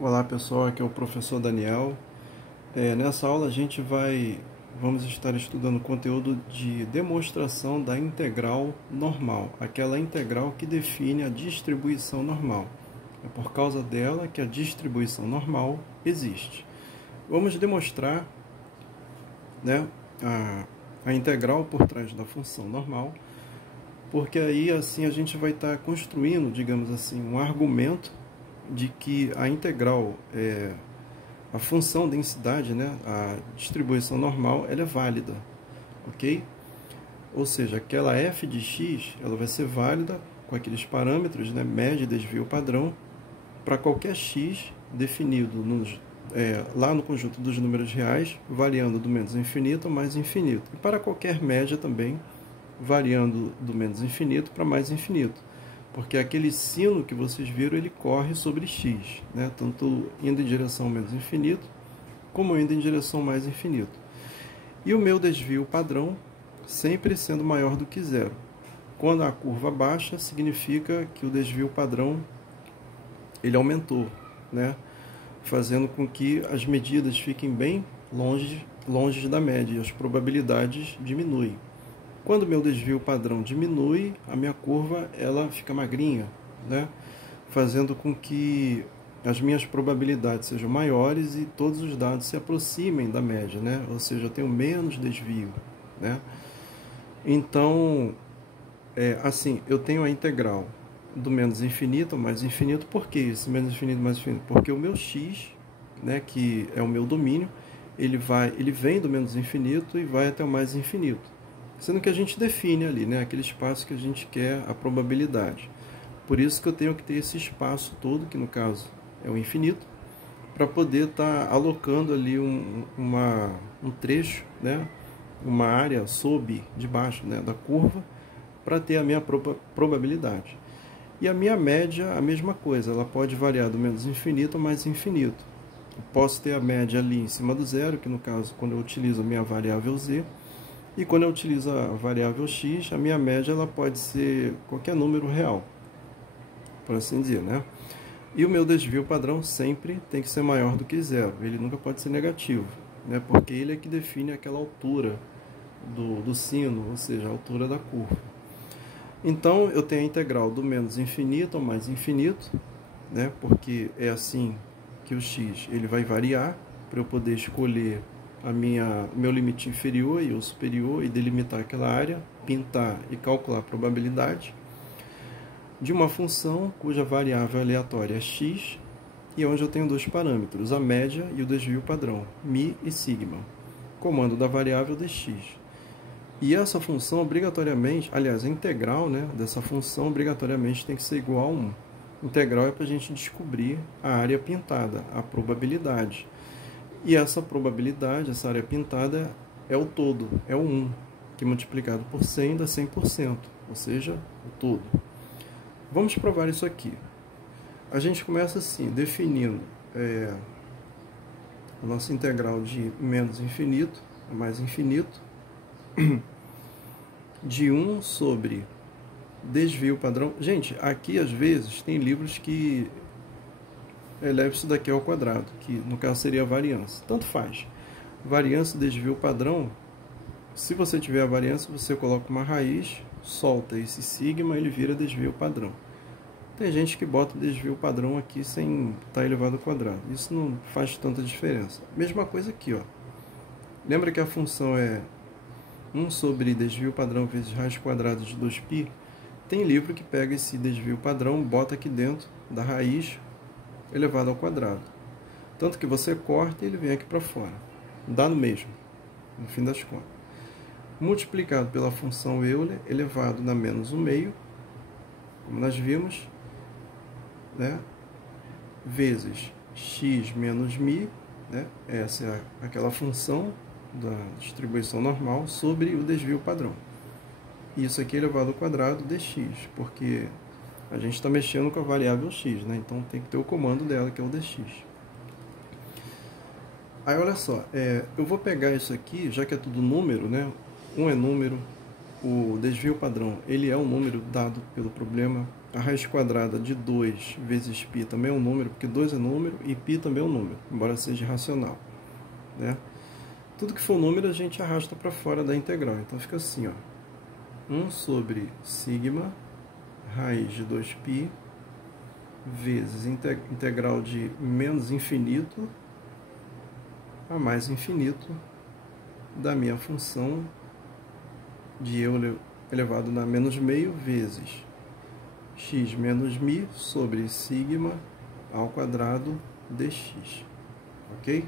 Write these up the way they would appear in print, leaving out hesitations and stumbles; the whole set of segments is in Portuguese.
Olá pessoal, aqui é o professor Daniel. Nessa aula vamos estar estudando o conteúdo de demonstração da integral normal, aquela integral que define a distribuição normal. É por causa dela que a distribuição normal existe. Vamos demonstrar, né, a integral por trás da função normal, porque aí assim a gente vai estar construindo, digamos assim, um argumento de que a integral, a função densidade, né, a distribuição normal, ela é válida, ok? Ou seja, aquela f de x, ela vai ser válida com aqueles parâmetros, né, média e desvio padrão, para qualquer x definido lá no conjunto dos números reais, variando do menos infinito ao mais infinito. E para qualquer média também, variando do menos infinito para mais infinito. Porque aquele sino que vocês viram, ele corre sobre x, né? Tanto indo em direção ao menos infinito, como indo em direção ao mais infinito. E o meu desvio padrão sempre sendo maior do que zero. Quando a curva baixa, significa que o desvio padrão ele aumentou, né? Fazendo com que as medidas fiquem bem longe da média e as probabilidades diminuem. Quando o meu desvio padrão diminui, a minha curva ela fica magrinha, né? Fazendo com que as minhas probabilidades sejam maiores e todos os dados se aproximem da média, né? Ou seja, eu tenho menos desvio, né? Então, assim, eu tenho a integral do menos infinito ao mais infinito. Por que isso, menos infinito mais infinito? Porque o meu x, né, que é o meu domínio, ele vem do menos infinito e vai até o mais infinito. Sendo que a gente define ali, né, aquele espaço que a gente quer a probabilidade. Por isso que eu tenho que ter esse espaço todo, que no caso é o infinito, para poder estar alocando ali um trecho, né, uma área debaixo, né, da curva, para ter a minha probabilidade. E a minha média, a mesma coisa, ela pode variar do menos infinito ao mais infinito. Eu posso ter a média ali em cima do zero, que no caso, quando eu utilizo a minha variável z, e quando eu utilizo a variável x, a minha média ela pode ser qualquer número real, por assim dizer, né? E o meu desvio padrão sempre tem que ser maior do que zero, ele nunca pode ser negativo, né? Porque ele é que define aquela altura do sino, ou seja, a altura da curva. Então, eu tenho a integral do menos infinito ao mais infinito, né? Porque é assim que o x ele vai variar, para eu poder escolher meu limite inferior e o superior e delimitar aquela área, pintar e calcular a probabilidade de uma função cuja variável aleatória é x e onde eu tenho dois parâmetros, a média e o desvio padrão, mi e sigma, comando da variável dx. E essa função obrigatoriamente, aliás, a integral, né, dessa função obrigatoriamente tem que ser igual a 1. Integral é para a gente descobrir a área pintada, a probabilidade. E essa probabilidade, essa área pintada, é o todo, é o 1, que multiplicado por 100 dá 100%, ou seja, o todo. Vamos provar isso aqui. A gente começa assim, definindo a nossa integral de menos infinito a mais infinito, de 1 sobre desvio padrão. Gente, aqui às vezes tem livros que eleva isso daqui ao quadrado, que no caso seria a variância. Tanto faz. Variância e desvio padrão, se você tiver a variância, você coloca uma raiz, solta esse sigma, ele vira desvio padrão. Tem gente que bota desvio padrão aqui sem estar elevado ao quadrado. Isso não faz tanta diferença. Mesma coisa aqui, ó. Lembra que a função é 1 sobre desvio padrão vezes raiz quadrada de 2π? Tem livro que pega esse desvio padrão, bota aqui dentro da raiz elevado ao quadrado. Tanto que você corta e ele vem aqui para fora. Dá no mesmo, no fim das contas. Multiplicado pela função Euler elevado na menos 1/2, como nós vimos, né? Vezes x menos μ, né? Essa é aquela função da distribuição normal sobre o desvio padrão. Isso aqui é elevado ao quadrado dx, porque a gente está mexendo com a variável x, né? Então tem que ter o comando dela, que é o dx. Aí olha só, eu vou pegar isso aqui, já que é tudo número, né? 1 é número, o desvio padrão, ele é um número dado pelo problema. A raiz quadrada de 2 vezes π também é um número, porque 2 é número e π também é um número, embora seja irracional, né? Tudo que for número a gente arrasta para fora da integral. Então fica assim, ó, 1 sobre sigma raiz de 2π vezes integral de menos infinito a mais infinito da minha função de eu elevado a menos meio vezes x menos μ sobre sigma ao quadrado dx, ok?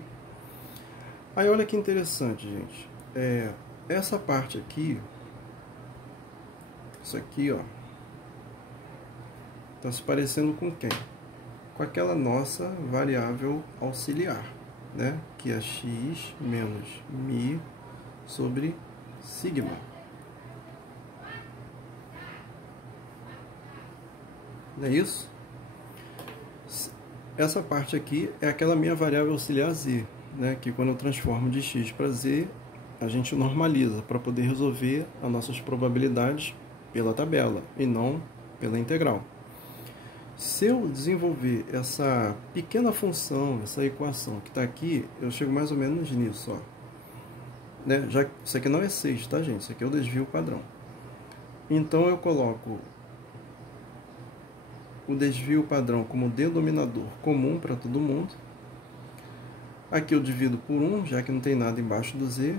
Aí olha que interessante, gente, essa parte aqui, isso aqui, ó, está se parecendo com quem? Com aquela nossa variável auxiliar, né? Que é x menos μ sobre sigma. Não é isso? Essa parte aqui é aquela minha variável auxiliar z, né? Que quando eu transformo de x para z, a gente normaliza para poder resolver as nossas probabilidades pela tabela e não pela integral. Se eu desenvolver essa pequena função, essa equação que está aqui, eu chego mais ou menos nisso, ó. Né? Já, isso aqui não é 6, tá, gente? Isso aqui é o desvio padrão. Então eu coloco o desvio padrão como denominador comum para todo mundo. Aqui eu divido por 1, já que não tem nada embaixo do z.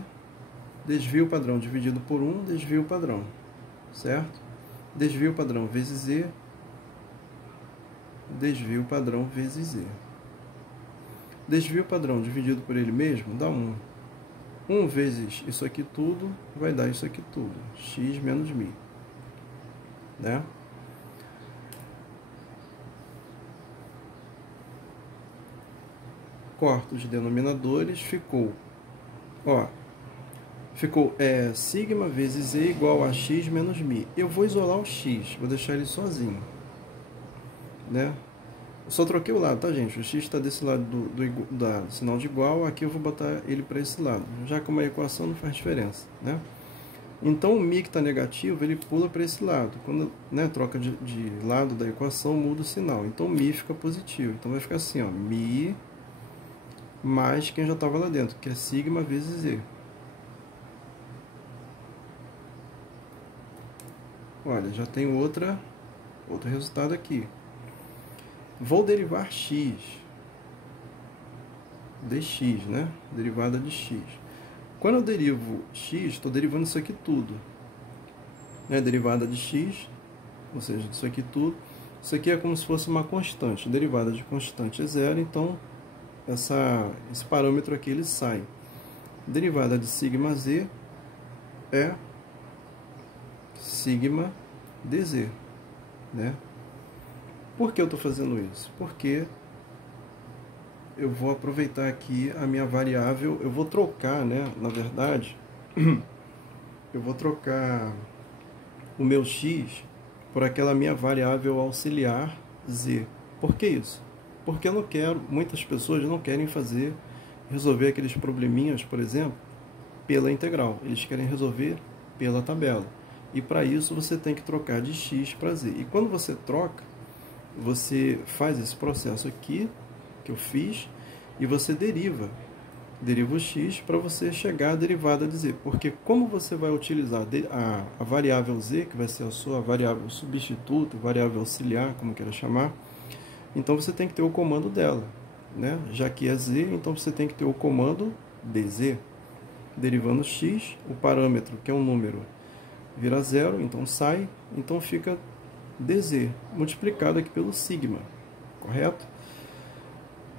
Desvio padrão dividido por 1, desvio padrão, certo? Desvio padrão vezes z, desvio padrão vezes z. Desvio padrão dividido por ele mesmo dá 1. 1 vezes isso aqui tudo vai dar isso aqui tudo, x menos μ, né? Corto os denominadores, ficou, ó, ficou sigma vezes z igual a x menos μ. Eu vou isolar o x, vou deixar ele sozinho, né? Eu só troquei o lado, tá, gente? O x está desse lado do sinal de igual, aqui eu vou botar ele para esse lado, já que uma equação não faz diferença, né? Então o μ que está negativo, ele pula para esse lado. Quando, né, troca de lado da equação, muda o sinal. Então μ fica positivo. Então vai ficar assim, ó, μ mais quem já estava lá dentro, que é sigma vezes z. Olha, já tem outro resultado aqui. Vou derivar x, dx, né? Derivada de x. Quando eu derivo x, estou derivando isso aqui tudo, né? Derivada de x, ou seja, disso aqui tudo. Isso aqui é como se fosse uma constante. Derivada de constante é zero, então esse parâmetro aqui ele sai. Derivada de sigma z é sigma dz, né? Por que eu estou fazendo isso? Porque eu vou aproveitar aqui a minha variável, eu vou trocar, né? Na verdade, eu vou trocar o meu x por aquela minha variável auxiliar z. Por que isso? Porque eu não quero, muitas pessoas não querem resolver aqueles probleminhas, por exemplo, pela integral. Eles querem resolver pela tabela. E para isso você tem que trocar de x para z. E quando você troca, você faz esse processo aqui, que eu fiz, e você deriva o x para você chegar à derivada de z. Porque como você vai utilizar a variável z, que vai ser a sua variável substituta, variável auxiliar, como queira chamar, então você tem que ter o comando dela, né? Já que é z, então você tem que ter o comando dz. Derivando x, o parâmetro, que é um número, vira zero, então sai, então fica dz, multiplicado aqui pelo sigma, correto?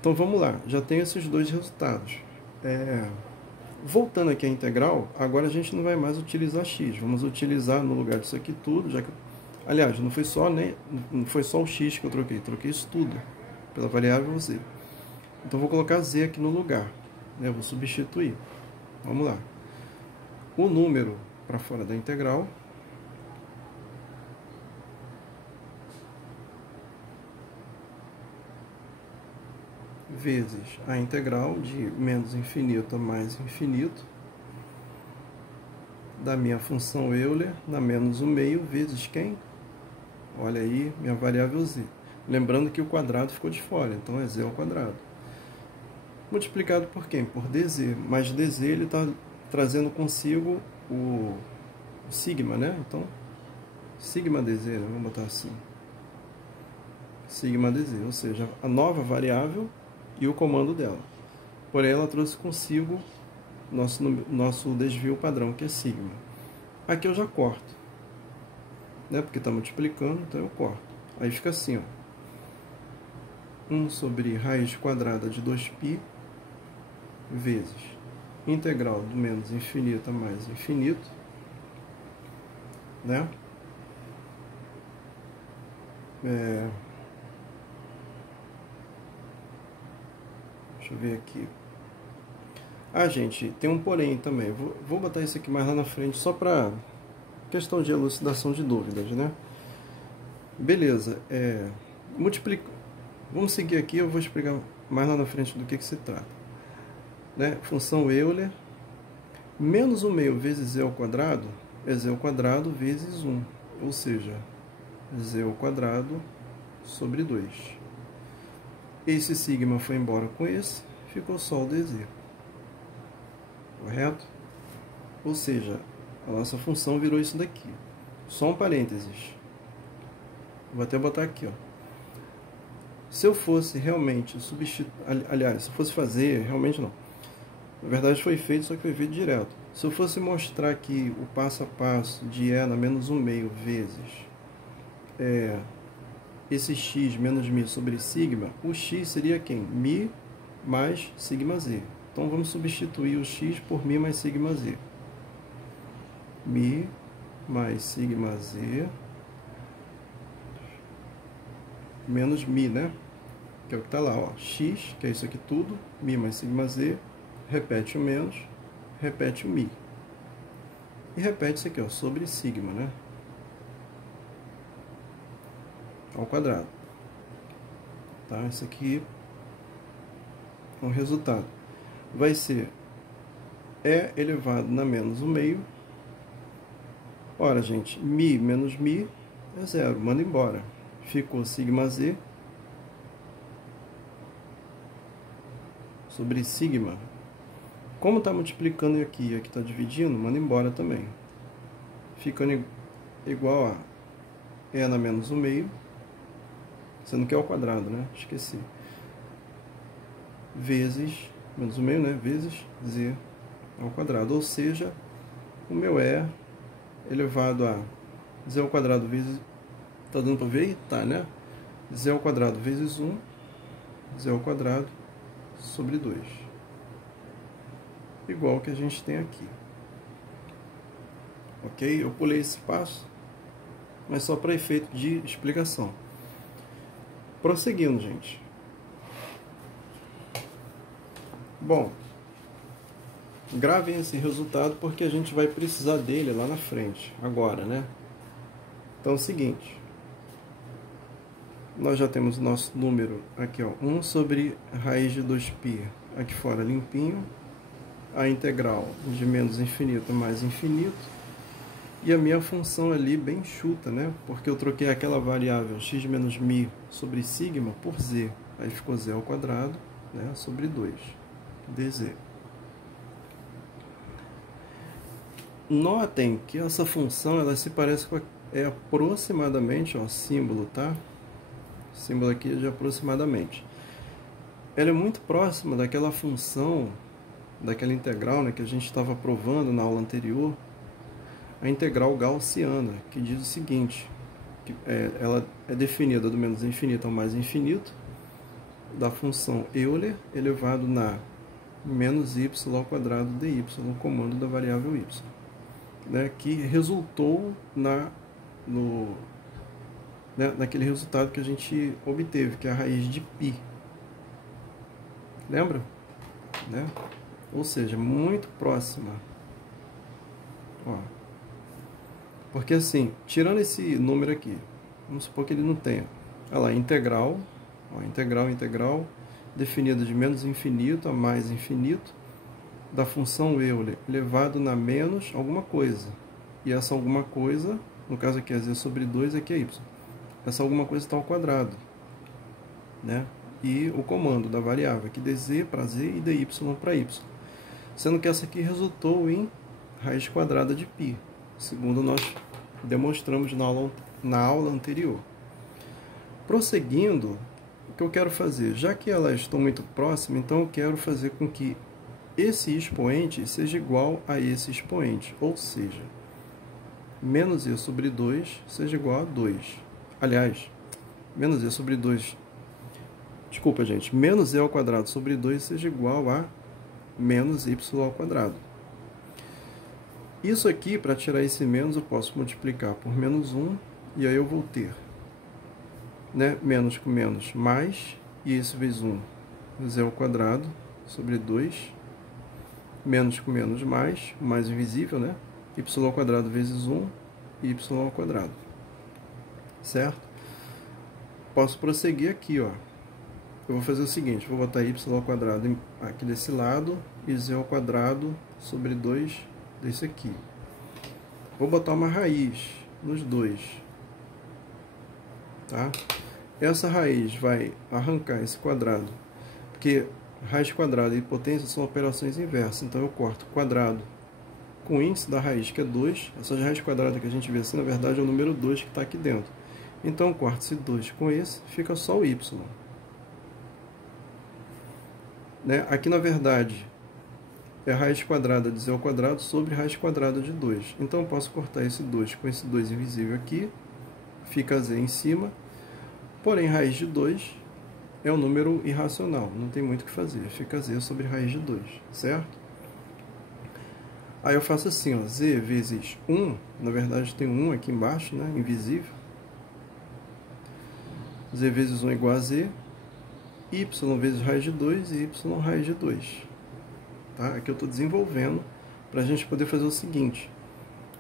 Então vamos lá, já tem esses dois resultados. Voltando aqui à integral, agora a gente não vai mais utilizar x, vamos utilizar no lugar disso aqui tudo, já que, aliás, não foi só o x que eu troquei isso tudo pela variável z. Então vou colocar z aqui no lugar, né? Vou substituir. Vamos lá. O número para fora da integral vezes a integral de menos infinito a mais infinito da minha função Euler na menos 1/2 vezes quem? Olha aí, minha variável z. Lembrando que o quadrado ficou de fora, então é z ao quadrado. Multiplicado por quem? Por dz. Mas dz ele está trazendo consigo o sigma, né? Então, sigma dz, né? Vamos botar assim. Sigma dz, ou seja, a nova variável e o comando dela. Porém, ela trouxe consigo nosso desvio padrão, que é sigma. Aqui eu já corto, né? Porque está multiplicando, então eu corto. Aí fica assim, ó. 1 sobre raiz quadrada de 2π vezes integral do menos infinito a mais infinito, né? Deixa eu ver aqui. Ah, gente, tem um porém também. Vou botar isso aqui mais lá na frente, só para questão de elucidação de dúvidas, né? Beleza. Vamos seguir aqui, eu vou explicar mais lá na frente do que se trata. Né? Função Euler, menos 1/2 vezes z ao quadrado é z ao quadrado vezes 1, ou seja, z ao quadrado sobre 2. Esse sigma foi embora com esse, ficou só o dz. Correto? Ou seja, a nossa função virou isso daqui. Só um parênteses. Vou até botar aqui, ó. Se eu fosse realmente substituir... Aliás, se eu fosse fazer... Realmente não. Na verdade foi feito, só que foi feito direto. Se eu fosse mostrar aqui o passo a passo de E na menos 1/2 vezes esse x menos μ sobre sigma, o x seria quem? μ mais sigma z. Então vamos substituir o x por μ mais sigma z. μ mais sigma z menos μ, né? Que é o que está lá, ó. X, que é isso aqui tudo, μ mais sigma z, repete o menos, repete o μ. E repete isso aqui, ó, sobre sigma, né? Ao quadrado. Tá? Isso aqui é o resultado. Vai ser E elevado na menos 1/2. Ora, gente, μ menos μ é zero, manda embora. Ficou sigma z sobre sigma. Como está multiplicando aqui e aqui está dividindo, manda embora também. Ficando igual a E na menos 1/2. Sendo que é ao quadrado, né? Esqueci. Vezes, menos 1/2, né? Vezes z ao quadrado. Ou seja, o meu E elevado a z ao quadrado vezes... Tá dando para ver aí? Tá, né? Z ao quadrado vezes 1, z ao quadrado sobre 2. Igual que a gente tem aqui. Ok? Eu pulei esse passo, mas só para efeito de explicação. Prosseguindo, gente. Bom, gravem esse resultado porque a gente vai precisar dele lá na frente, agora, né? Então é o seguinte. Nós já temos o nosso número aqui, ó, 1 sobre raiz de 2π, aqui fora limpinho, a integral de menos infinito a mais infinito, e a minha função ali bem enxuta, né? Porque eu troquei aquela variável x menos μ sobre sigma por z, aí ficou z ao quadrado, né, sobre 2, dz. Notem que essa função, ela se parece com aproximadamente, ó, símbolo, tá? Símbolo aqui é de aproximadamente. Ela é muito próxima daquela função, daquela integral, né, que a gente estava provando na aula anterior, a integral gaussiana, que diz o seguinte, que ela é definida do menos infinito ao mais infinito, da função Euler elevado na menos y ao quadrado dy, comando da variável y, né, que resultou naquele resultado que a gente obteve, que é a raiz de π. Lembra? Né? Ou seja, muito próxima. Ó. Porque assim, tirando esse número aqui, vamos supor que ele não tenha. Olha lá, integral, ó, integral, definida de menos infinito a mais infinito, da função Euler elevado na menos alguma coisa. E essa alguma coisa, no caso aqui é z sobre 2, aqui é y. Essa alguma coisa está ao quadrado, né? E o comando da variável aqui dz para z e dy para y. Sendo que essa aqui resultou em raiz quadrada de π, segundo nós demonstramos na aula anterior. Prosseguindo, o que eu quero fazer? Já que elas estão muito próximas, então eu quero fazer com que esse expoente seja igual a esse expoente, ou seja, menos e sobre 2 seja igual a 2. Aliás, menos e sobre 2, desculpa gente, menos e ao quadrado sobre 2 seja igual a menos y ao quadrado. Isso aqui, para tirar esse menos, eu posso multiplicar por menos 1, e aí eu vou ter, né, menos com menos, mais, e isso vezes 1, z ao quadrado sobre 2, menos com menos, mais invisível, né, y ao quadrado vezes 1, e y ao quadrado, certo? Posso prosseguir aqui, ó. Eu vou fazer o seguinte, vou botar y ao quadrado aqui desse lado, e z ao quadrado sobre 2 desse aqui. Vou botar uma raiz nos dois, tá? Essa raiz vai arrancar esse quadrado, porque raiz quadrada e potência são operações inversas, então eu corto quadrado com o índice da raiz, que é 2, essa raiz quadrada que a gente vê assim, na verdade é o número 2 que está aqui dentro. Então eu corto esse 2 com esse, fica só o y. Né? Aqui na verdade é raiz quadrada de z ao quadrado sobre raiz quadrada de 2. Então eu posso cortar esse 2 com esse 2 invisível aqui, fica z em cima, porém raiz de 2 é um número irracional, não tem muito o que fazer, fica z sobre raiz de 2, certo? Aí eu faço assim, ó, z vezes 1, na verdade tem um 1 aqui embaixo, né, invisível, z vezes 1 é igual a z, y vezes raiz de 2 e y raiz de 2. Tá? Aqui eu estou desenvolvendo para a gente poder fazer o seguinte.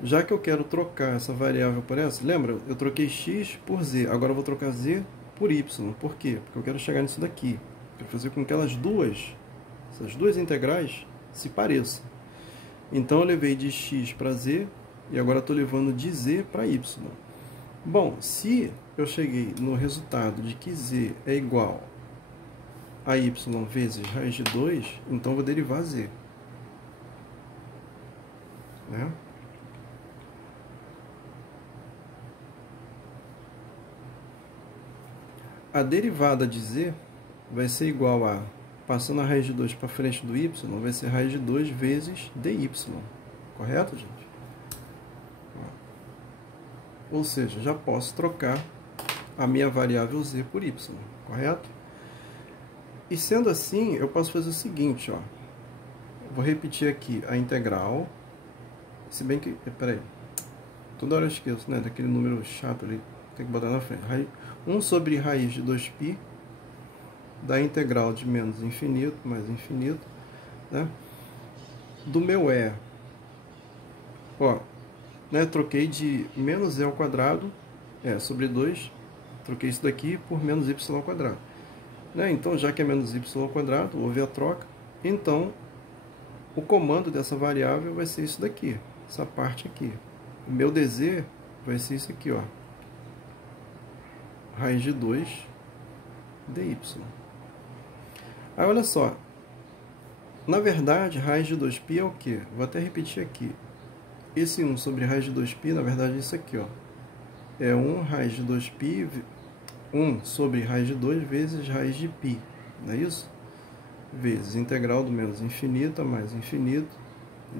Já que eu quero trocar essa variável por essa, lembra? Eu troquei x por z, agora eu vou trocar z por y. Por quê? Porque eu quero chegar nisso daqui. Quero fazer com que essas duas integrais se pareçam. Então eu levei de x para z e agora estou levando de z para y. Bom, se eu cheguei no resultado de que z é igual a y vezes raiz de 2, então eu vou derivar z. Né? A derivada de z vai ser igual a, passando a raiz de 2 para frente do y, vai ser raiz de 2 vezes dy. Correto, gente? Ou seja, já posso trocar a minha variável z por y. Correto? E sendo assim, eu posso fazer o seguinte, ó. Vou repetir aqui a integral. Se bem que, peraí, toda hora eu esqueço, né? Daquele número chato ali, tem que botar na frente. 1 sobre raiz de 2π da integral de menos infinito mais infinito, né? Do meu e, ó, né? Troquei de menos e ao quadrado, sobre 2, troquei isso daqui por menos y ao quadrado. Né? Então, já que é menos y ao quadrado, houve a troca, então o comando dessa variável vai ser isso daqui, essa parte aqui. O meu dz vai ser isso aqui, ó, raiz de 2 dy. Aí olha só, na verdade raiz de 2π é o que? Vou até repetir aqui. Esse 1 sobre raiz de 2π, na verdade é isso aqui, ó, é 1 raiz de 2π, 1 sobre raiz de 2 vezes raiz de π, não é isso? Vezes integral do menos infinito a mais infinito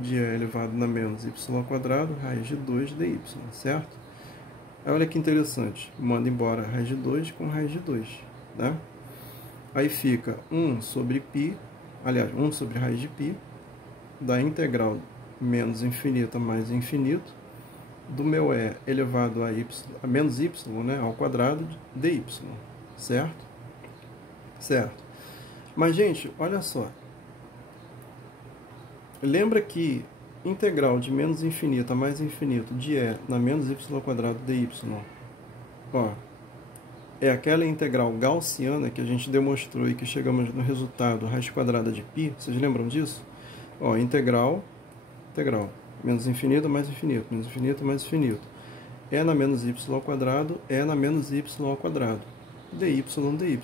de e elevado na menos y ao quadrado, raiz de 2 dy, certo? Aí olha que interessante, manda embora raiz de 2 com raiz de 2, né? Aí fica 1 sobre π, aliás, 1 sobre raiz de π, da integral menos infinito a mais infinito, do meu e elevado a menos y, né, ao quadrado dy, certo? Certo. Mas, gente, olha só. Lembra que integral de menos infinito a mais infinito de e na menos y ao quadrado dy, ó, é aquela integral gaussiana que a gente demonstrou e que chegamos no resultado raiz quadrada de π. Vocês lembram disso? Ó, integral, menos infinito mais infinito, menos infinito mais infinito. É na menos y ao quadrado, é na menos y ao quadrado. dy, dy.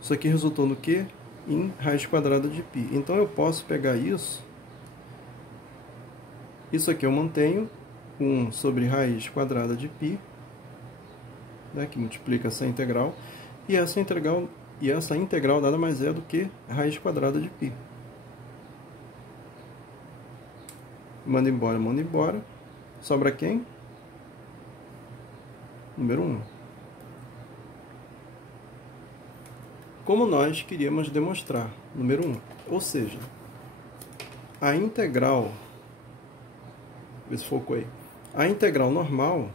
Isso aqui resultou no quê? Em raiz quadrada de π. Então eu posso pegar isso. Isso aqui eu mantenho, 1 sobre raiz quadrada de π, né, que multiplica essa integral. E essa integral nada mais é do que raiz quadrada de π. Manda embora. Sobra quem? Número 1. Como nós queríamos demonstrar, número 1. Ou seja, a integral, vê se focou aí, a integral normal,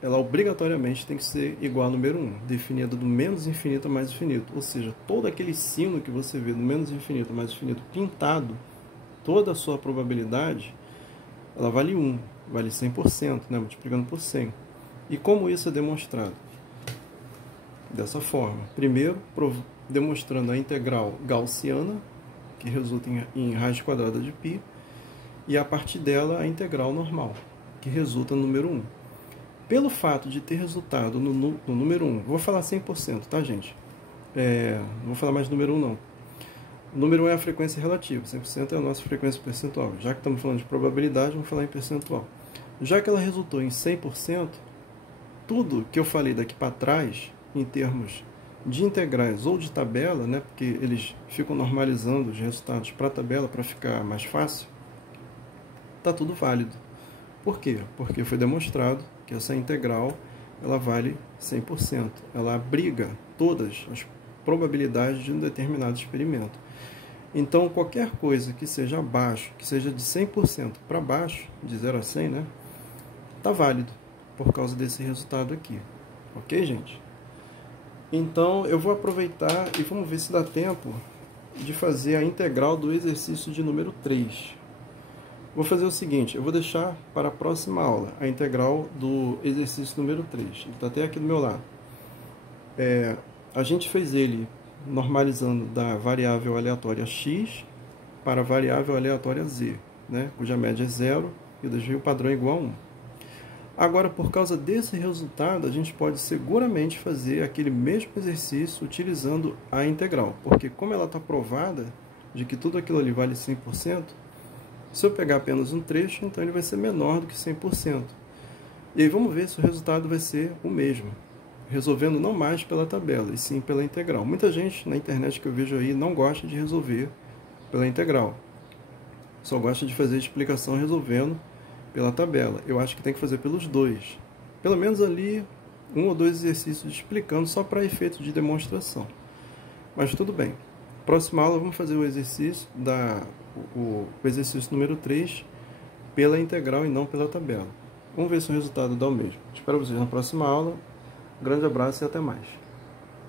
ela obrigatoriamente tem que ser igual a número 1, definida do menos infinito a mais infinito. Ou seja, todo aquele sino que você vê do menos infinito a mais infinito pintado, toda a sua probabilidade, ela vale 1, vale 100%, né, multiplicando por 100. E como isso é demonstrado? Dessa forma. Primeiro, demonstrando a integral gaussiana, que resulta em raiz quadrada de π, e a partir dela a integral normal, que resulta no número 1. Pelo fato de ter resultado no número 1, vou falar 100%, tá, gente? Não vou falar mais número 1, não. O número 1 é a frequência relativa, 100% é a nossa frequência percentual. Já que estamos falando de probabilidade, vamos falar em percentual. Já que ela resultou em 100%, tudo que eu falei daqui para trás, em termos de integrais ou de tabela, né, porque eles ficam normalizando os resultados para a tabela para ficar mais fácil, está tudo válido. Por quê? Porque foi demonstrado que essa integral ela vale 100%. Ela abriga todas as probabilidades de um determinado experimento. Então, qualquer coisa que seja abaixo, que seja de 100% para baixo, de 0 a 100, né, está válido por causa desse resultado aqui. Ok, gente? Então, eu vou aproveitar e vamos ver se dá tempo de fazer a integral do exercício de número 3. Vou fazer o seguinte, eu vou deixar para a próxima aula a integral do exercício número 3. Ele está até aqui do meu lado. A gente fez ele normalizando da variável aleatória x para a variável aleatória z, né, cuja média é 0 e o desvio padrão é igual a 1. Agora, por causa desse resultado, a gente pode seguramente fazer aquele mesmo exercício utilizando a integral, porque como ela está provada de que tudo aquilo ali vale 100%, se eu pegar apenas um trecho, então ele vai ser menor do que 100%. E aí vamos ver se o resultado vai ser o mesmo, resolvendo não mais pela tabela, e sim pela integral. Muita gente na internet que eu vejo aí não gosta de resolver pela integral, só gosta de fazer explicação resolvendo pela tabela. Eu acho que tem que fazer pelos dois. Pelo menos ali, 1 ou 2 exercícios explicando só para efeito de demonstração. Mas tudo bem. Próxima aula vamos fazer o exercício o exercício número 3 pela integral e não pela tabela. Vamos ver se o resultado dá o mesmo. Espero vocês na próxima aula. Um grande abraço e até mais.